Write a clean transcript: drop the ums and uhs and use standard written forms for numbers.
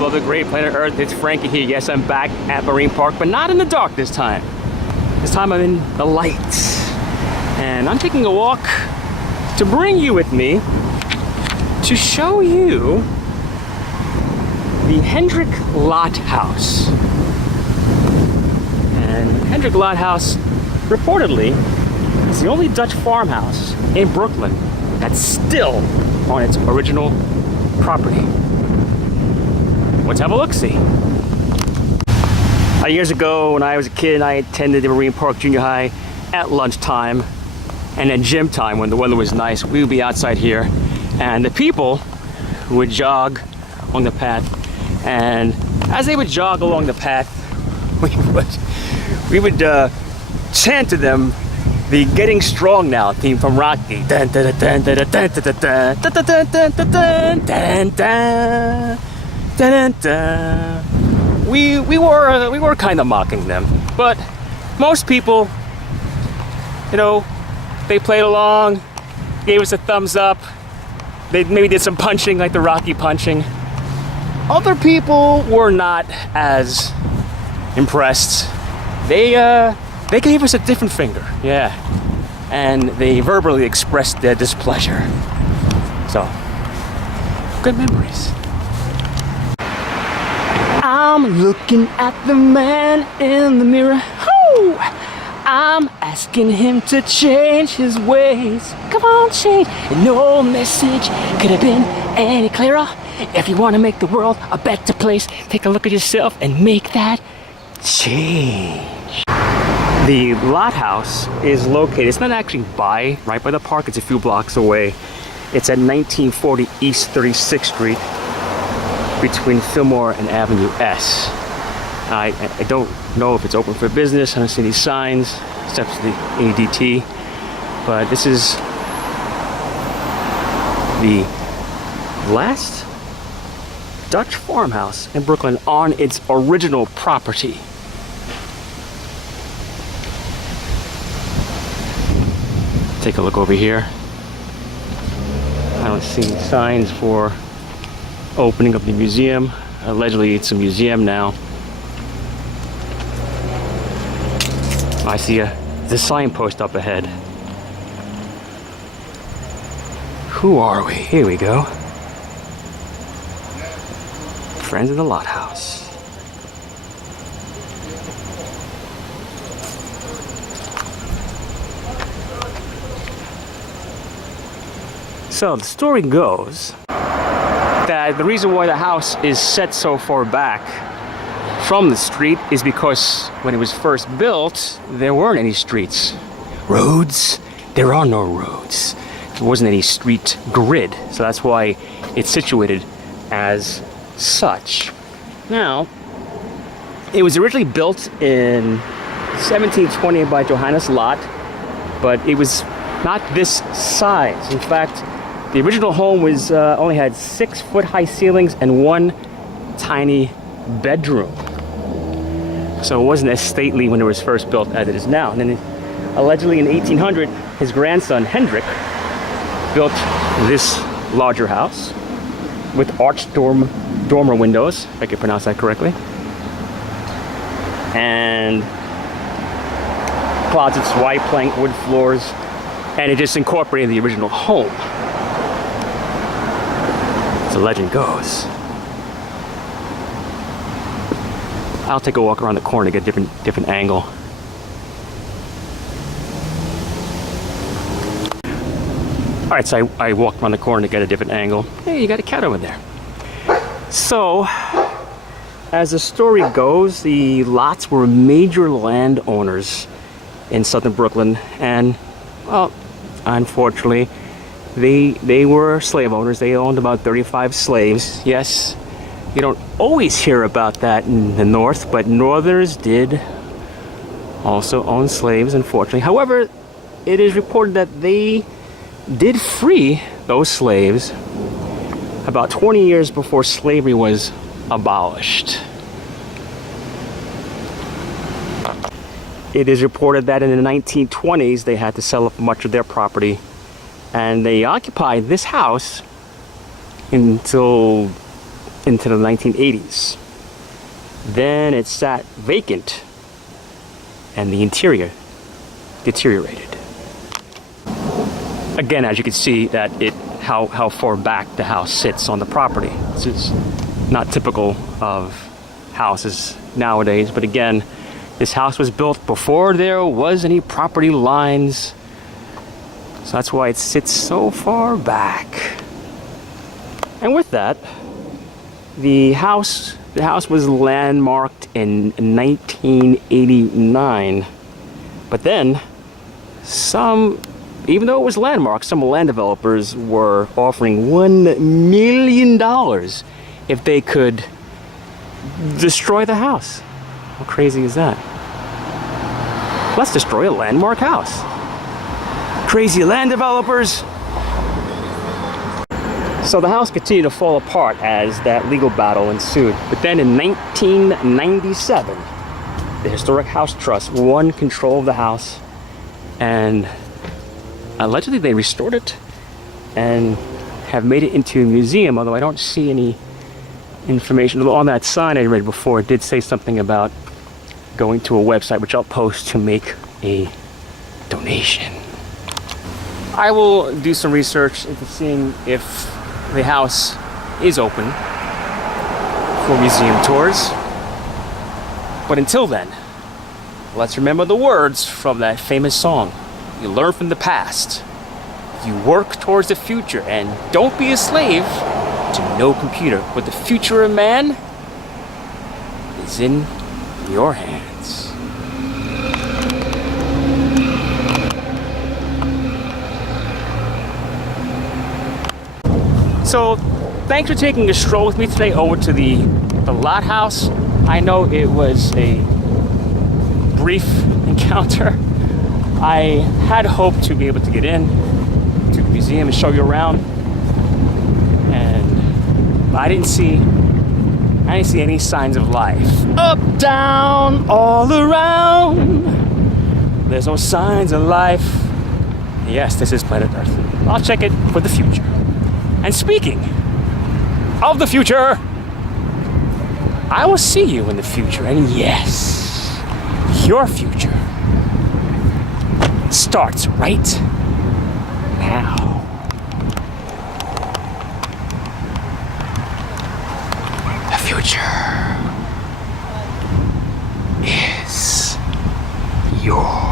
people of the great planet Earth. It's Frankie here. Yes, I'm back at Marine Park, but not in the dark this time. This time I'm in the lights. And I'm taking a walk to bring you with me to show you the Lott House. And Lott House, reportedly, is the only Dutch farmhouse in Brooklyn that's still on its original property. Let's have a look-see. Years ago, when I was a kid, I attended the Marine Park Junior High at lunchtime and at gym time when the weather was nice. We would be outside here, and the people would jog along the path. And as they would jog along the path, we would chant to them the "Getting Strong Now" theme from Rocky. We were kind of mocking them, but most people, you know, they played along, gave us a thumbs up. They maybe did some punching, like the Rocky punching. Other people were not as impressed. They gave us a different finger, yeah, and they verbally expressed their displeasure. So, good memories. I'm looking at the man in the mirror. Woo! I'm asking him to change his ways. Come on, change. And no message could have been any clearer. If you want to make the world a better place, take a look at yourself and make that change. The Lott House is located, it's not actually right by the park, it's a few blocks away. It's at 1940 East 36th Street between Fillmore and Avenue S. I don't know if it's open for business. I don't see any signs except for the ADT, but this is the last Dutch farmhouse in Brooklyn on its original property. Take a look over here. I don't see any signs for opening up the museum. Allegedly it's a museum now. I see the signpost up ahead. Who are we? Here we go. Friends of the Lott House. So the story goes that the reason why the house is set so far back from the street is because when it was first built, there weren't any streets. Roads? There are no roads. There wasn't any street grid, so that's why it's situated as such. Now, it was originally built in 1720 by Johannes Lott, but it was not this size. In fact, the original home was only had 6-foot high ceilings and one tiny bedroom. So it wasn't as stately when it was first built as it is now. And then allegedly in 1800, his grandson Hendrik built this larger house with arched dormer windows, if I can pronounce that correctly, and closets, white plank wood floors, and it just incorporated the original home. As the legend goes. I'll take a walk around the corner to get a different angle. All right, so I walked around the corner to get a different angle. Hey, you got a cat over there. So, as the story goes, the Lotts were major landowners in southern Brooklyn, and, well, unfortunately, they were slave owners. They owned about 35 slaves. Yes, you don't always hear about that in the North, but Northerners did also own slaves, unfortunately. However, it is reported that they did free those slaves about 20 years before slavery was abolished. It is reported that in the 1920s they had to sell up much of their property, and they occupied this house until into the 1980s. Then it sat vacant and the interior deteriorated. Again, as you can see that how far back the house sits on the property. This is not typical of houses nowadays, but again, this house was built before there was any property lines, so that's why it sits so far back. And with that, the house was landmarked in 1989, but then even though it was landmarked, some land developers were offering $1 million if they could destroy the house. How crazy is that? Let's destroy a landmark house. Crazy land developers. So the house continued to fall apart as that legal battle ensued. But then in 1997, the Historic House Trust won control of the house, and allegedly they restored it and have made it into a museum, although I don't see any information. On that sign I read before, it did say something about going to a website, which I'll post, to make a donation. I will do some research into seeing if the house is open for museum tours. But until then, let's remember the words from that famous song. You learn from the past, you work towards the future, and don't be a slave to no computer. But the future of man is in your hands. So, thanks for taking a stroll with me today over to the Lott House. I know it was a brief encounter. I had hoped to be able to get in to the museum and show you around, and I didn't see any signs of life. Up, down, all around. There's no signs of life. Yes, this is planet Earth. I'll check it for the future. And speaking of the future, I will see you in the future. And yes, your future starts right now. The future is yours.